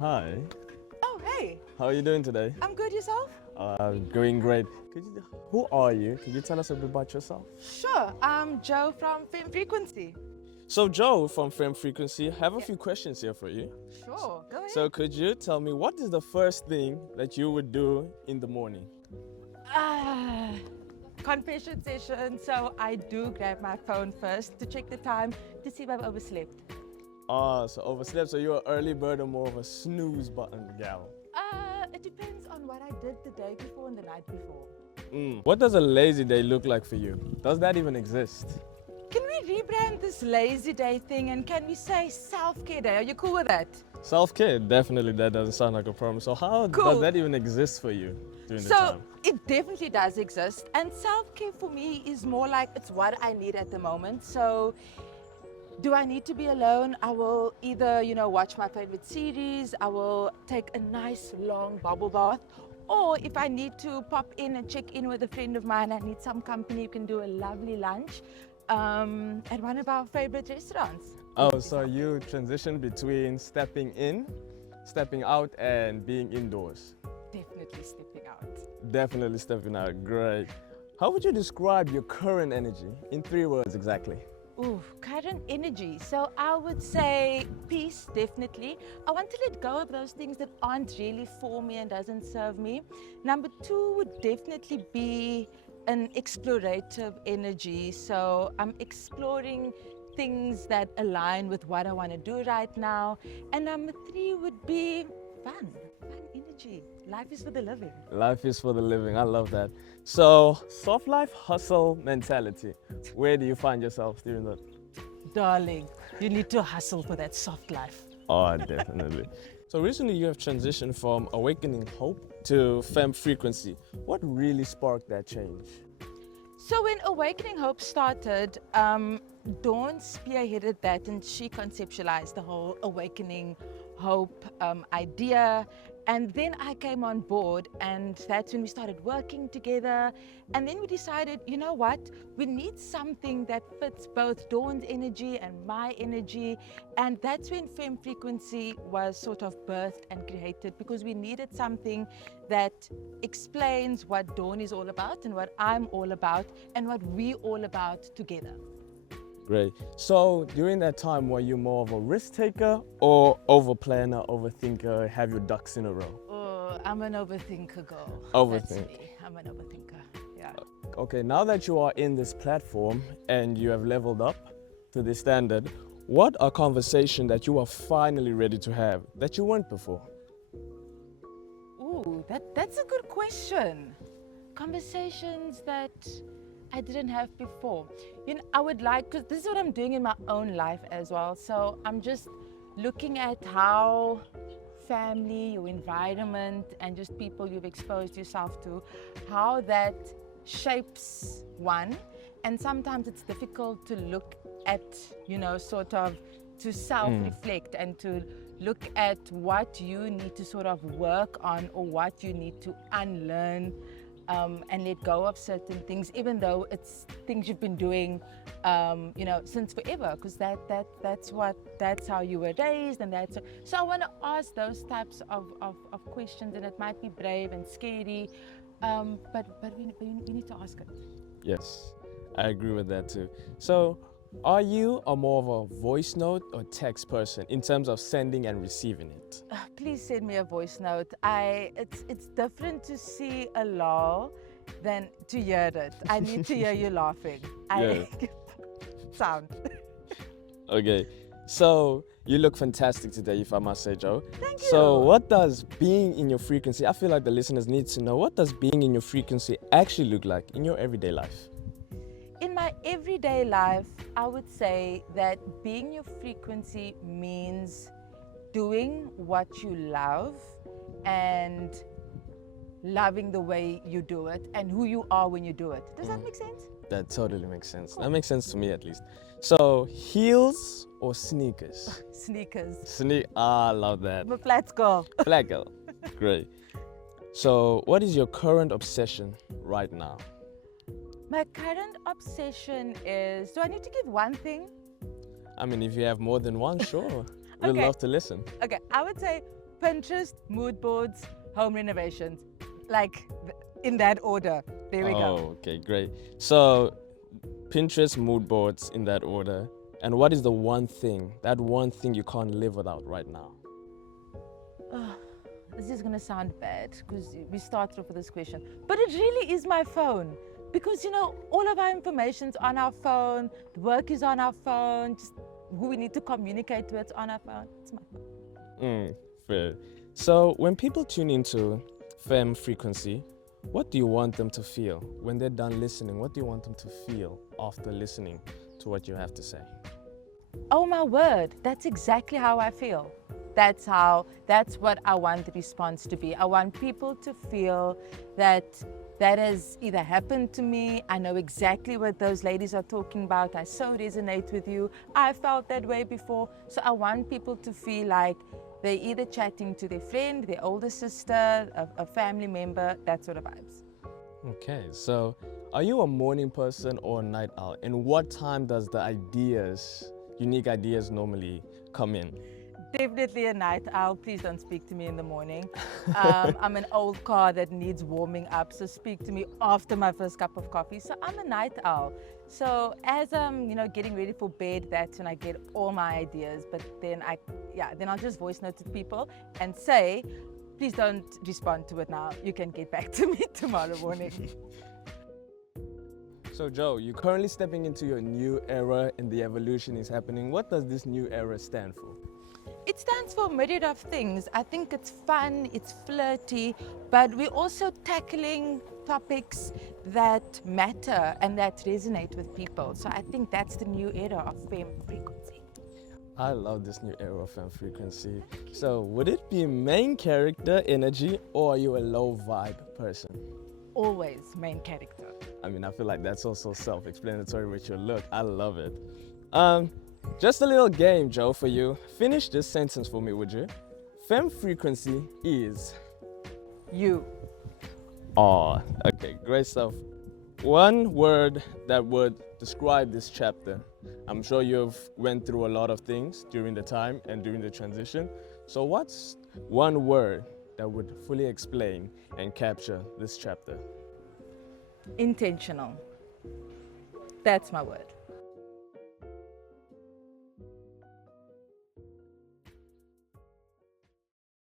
Hi, Oh, hey, how are you doing today? I'm good, yourself? Doing great. Who are you? Can you tell us a bit about yourself? Sure, I'm Joe from Femme Frequency. So, Joe from Femme Frequency, I have a Yeah, few questions here for you. sure, go So, ahead. could you tell me what is the first thing that you would do in the morning? Ah, confession session. So I do grab my phone first to check the time to see if I've overslept. So overslept, so you're an early bird or more of a snooze button gal? It depends on what I did the day before and the night before. What does a lazy day look like for you? Does that even exist? Can we rebrand this lazy day thing and can we say self-care day? Are you cool with that? Self-care, definitely that doesn't sound like a problem. So how does Cool. that even exist for you during the So time? it definitely does exist, and self-care for me is more like it's what I need at the moment. So do I need to be alone? I will either, watch my favorite series, I will take a nice long bubble bath, or if I need to pop in and check in with a friend of mine, I need some company, you can do a lovely lunch at one of our favorite restaurants. Oh, so you transition between stepping in, stepping out, and being indoors. Definitely stepping out. Definitely stepping out. Great. How would you describe your current energy in 3 words exactly? Ooh, current energy. So I would say peace, definitely. I want to let go of those things that aren't really for me and doesn't serve me. Number two would definitely be an explorative energy. So I'm exploring things that align with what I want to do right now. And number three would be fun energy. Life is for the living. Life is for the living. I love that. So, soft life hustle mentality. Where do you find yourself during that? Darling, you need to hustle for that soft life. Oh, definitely. So recently you have transitioned from awakening hope to femme frequency. What really sparked that change? So when Awakening Hope started, Dawn spearheaded that and she conceptualized the whole Awakening Hope idea. And then I came on board and that's when we started working together. And then we decided, you know what, we need something that fits both Dawn's energy and my energy. And that's when Femme Frequency was sort of birthed and created because we needed something that explains what Dawn is all about and what I'm all about and what we're all about together. Great. So during that time, were you more of a risk taker or over planner, overthinker, have your ducks in a row? Oh, I'm an overthinker girl. That's Overthink. me. I'm an overthinker. Yeah. Okay, now that you are in this platform and you have leveled up to this standard, what are conversations that you are finally ready to have that you weren't before? Ooh, that's a good question. Conversations that I didn't have before. I would like, because this is what I'm doing in my own life as well. So I'm just looking at how family, your environment, and just people you've exposed yourself to, how that shapes one. And sometimes it's difficult to look at, sort of to self-reflect and to look at what you need to sort of work on or what you need to unlearn and let go of certain things, even though it's things you've been doing, since forever, because that's how you were raised, and so I want to ask those types of questions, and it might be brave and scary, but we need to ask it. Yes, I agree with that too. So, are you a more of a voice note or text person in terms of sending and receiving it? Please send me a voice note. It's different to see a laugh than to hear it. I need to hear you laughing. Yeah. Sound. Okay. So you look fantastic today, if I must say, Joe. Thank So you. what does being in your frequency? I feel like the listeners need to know, what does being in your frequency actually look like in your everyday life? In my everyday life, I would say that being your frequency means doing what you love and loving the way you do it and who you are when you do it. Does that make sense? That totally makes sense. That makes sense to me at least. So heels or sneakers? Sneakers. I love that. I'm a flat girl. Flat girl. Great. So what is your current obsession right now? My current obsession is, do I need to give one thing? I mean, if you have more than one, sure. We'd Okay. love to listen. Okay, I would say Pinterest, mood boards, home renovations. Like in that order. There we go. Okay, great. So, Pinterest, mood boards in that order. And what is the that one thing you can't live without right now? This is gonna sound bad because we started off with this question, but it really is my phone. Because all of our information's on our phone, the work is on our phone, just who we need to communicate with on our phone. It's my phone. Fair. So, when people tune into Femme Frequency, what do you want them to feel when they're done listening? What do you want them to feel after listening to what you have to say? Oh my word, that's exactly how I feel. That's what I want the response to be. I want people to feel that has either happened to me. I know exactly what those ladies are talking about. I so resonate with you. I felt that way before. So I want people to feel like they're either chatting to their friend, their older sister, a family member, that sort of vibes. Okay, so are you a morning person or a night owl? And what time does the unique ideas normally come in? Definitely a night owl. Please don't speak to me in the morning. I'm an old car that needs warming up, so speak to me after my first cup of coffee. So I'm a night owl. So as I'm, getting ready for bed, that's when I get all my ideas. But then I'll just voice note to people and say, please don't respond to it now. You can get back to me tomorrow morning. So Joe, you're currently stepping into your new era and the evolution is happening. What does this new era stand for? It stands for a myriad of things. I think it's fun, it's flirty, but we're also tackling topics that matter and that resonate with people. So I think that's the new era of Femme Frequency. I love this new era of Femme Frequency. So would it be main character energy or are you a low vibe person? Always main character. I mean, I feel like that's also self-explanatory with your look. I love it. Just a little game, Joe, for you. Finish this sentence for me, would you? Femme Frequency is... You. Oh, okay, great stuff. One word that would describe this chapter. I'm sure you've went through a lot of things during the time and during the transition. So what's one word that would fully explain and capture this chapter? Intentional. That's my word.